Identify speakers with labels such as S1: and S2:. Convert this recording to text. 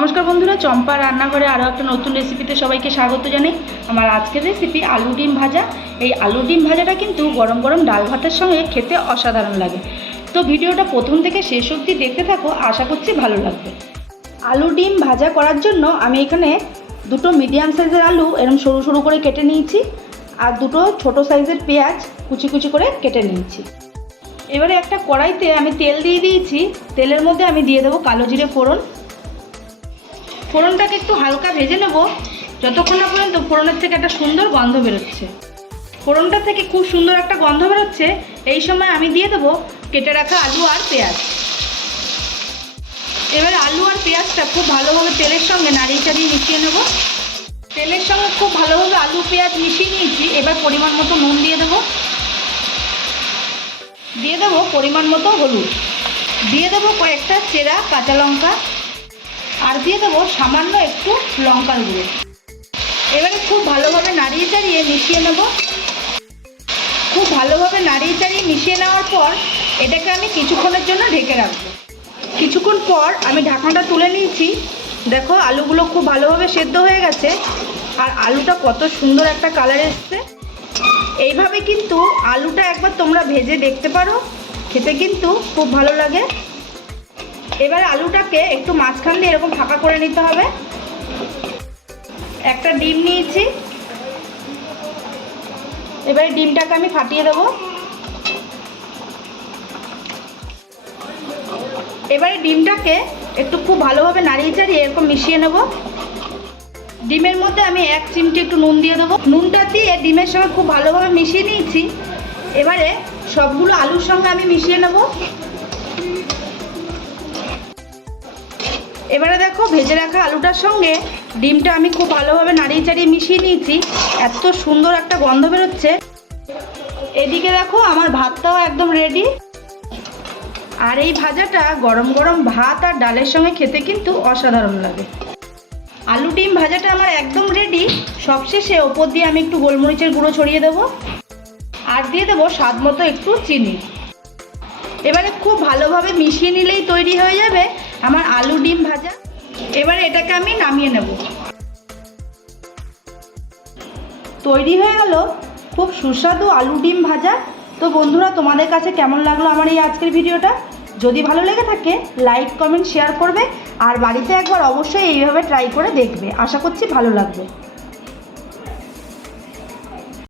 S1: নমস্কার বন্ধুরা, চম্পা রান্নাঘরে আরও একটা নতুন রেসিপিতে সবাইকে স্বাগত জানাই। আমার আজকের রেসিপি আলু ডিম ভাজা। এই আলু ডিম ভাজাটা কিন্তু গরম গরম ডাল ভাতের সঙ্গে খেতে অসাধারণ লাগে। তো ভিডিওটা প্রথম থেকে শেষ অবধি দেখতে থাকো, আশা করছি ভালো লাগবে। আলু ডিম ভাজা করার জন্য আমি এখানে দুটো মিডিয়াম সাইজের আলু এরকম সরু সরু করে কেটে নিয়েছি আর দুটো ছোট সাইজের পেঁয়াজ কুচি কুচি করে কেটে নিয়েছি। এবারে একটা কড়াইতে আমি তেল দিয়ে দিয়েছি। তেলের মধ্যে আমি দিয়ে দেবো কালো জিরে ফোড়ন। ফোড়নটাকে একটু হালকা ভেজে নেব। যতক্ষণ না পর্যন্ত ফোড়নের থেকে একটা সুন্দর গন্ধ বেরোচ্ছে। ফোড়নটা থেকে খুব সুন্দর একটা গন্ধ বেরোচ্ছে, এই সময় আমি দিয়ে দেবো কেটে রাখা আলু আর পেঁয়াজ। এবার আলু আর পেঁয়াজটা খুব ভালোভাবে তেলের সঙ্গে নাড়িয়ে চাড়িয়ে মিশিয়ে নেব। তেলের সঙ্গে খুব ভালোভাবে আলু পেঁয়াজ মিশিয়ে নিয়েছি, এবার পরিমাণ মতো নুন দিয়ে দেবো। দিয়ে দেবো পরিমাণ মতো হলুদ। দিয়ে দেবো কয়েকটা চেরা কাঁচা লঙ্কা। আর দিয়ে দেবো সামান্য একটু লঙ্কার গুঁড়ো। এবারে খুব ভালোভাবে নাড়িয়ে চাড়িয়ে মিশিয়ে নেব। খুব ভালোভাবে নাড়িয়ে চাড়িয়ে মিশিয়ে নেওয়ার পর এটাকে আমি কিছুক্ষণের জন্য ঢেকে রাখব। কিছুক্ষণ পর আমি ঢাকনাটা তুলে নিয়েছি। দেখো, আলুগুলো খুব ভালোভাবে সেদ্ধ হয়ে গেছে। আর আলুটা কত সুন্দর একটা কালার এসছে। এইভাবে কিন্তু আলুটা একবার তোমরা ভেজে দেখতে পারো। খেতে কিন্তু খুব ভালো লাগে। এবার আলুটাকে একটু মাঝখান দিয়ে এরকম ফাঁকা করে নিতে হবে। একটা ডিম নিয়েছি। এবারে ডিমটাকে আমি ফাটিয়ে দেবো। এবারে ডিমটাকে একটু খুব ভালোভাবে নাড়িয়ে চাড়িয়ে এরকম মিশিয়ে নেব। ডিমের মধ্যে আমি এক চিমটি একটু নুন দিয়ে দেবো। নুনটা দিয়ে ডিমের সঙ্গে খুব ভালোভাবে মিশিয়ে নিয়েছি। এবারে সবগুলো আলুর সঙ্গে আমি মিশিয়ে নেব। এবারে দেখো ভেজে রাখা আলুটার সঙ্গে ডিমটা আমি খুব ভালোভাবে নাড়িয়ে চাড়িয়ে মিশিয়ে নিয়েছি। এত সুন্দর একটা গন্ধ বেরোচ্ছে। এদিকে দেখো আমার ভাতটাও একদম রেডি আর এই ভাজাটা গরম গরম ভাত আর ডালের সঙ্গে খেতে কিন্তু অসাধারণ লাগে। আলু ডিম ভাজাটা আমার একদম রেডি সবশেষে ওপর দিয়ে আমি একটু গোলমরিচের গুঁড়ো ছড়িয়ে দেবো। আর দিয়ে দেবো স্বাদ মতো একটু চিনি। এবারে খুব ভালোভাবে মিশিয়ে নিলেই তৈরি হয়ে যাবে। আমার আলু ডিম ভাজা। এবার এটাকে আমি নামিয়ে নেব। তৈরি হয়ে গেল খুব সুস্বাদু আলু ডিম ভাজা। তো বন্ধুরা, তোমাদের কাছে কেমন লাগল আমার এই আজকের ভিডিওটা? যদি ভালো লেগে থাকে লাইক কমেন্ট শেয়ার করবে। আর বাড়িতে একবার অবশ্যই এইভাবে ট্রাই করে দেখবে। আশা করছি ভালো লাগবে।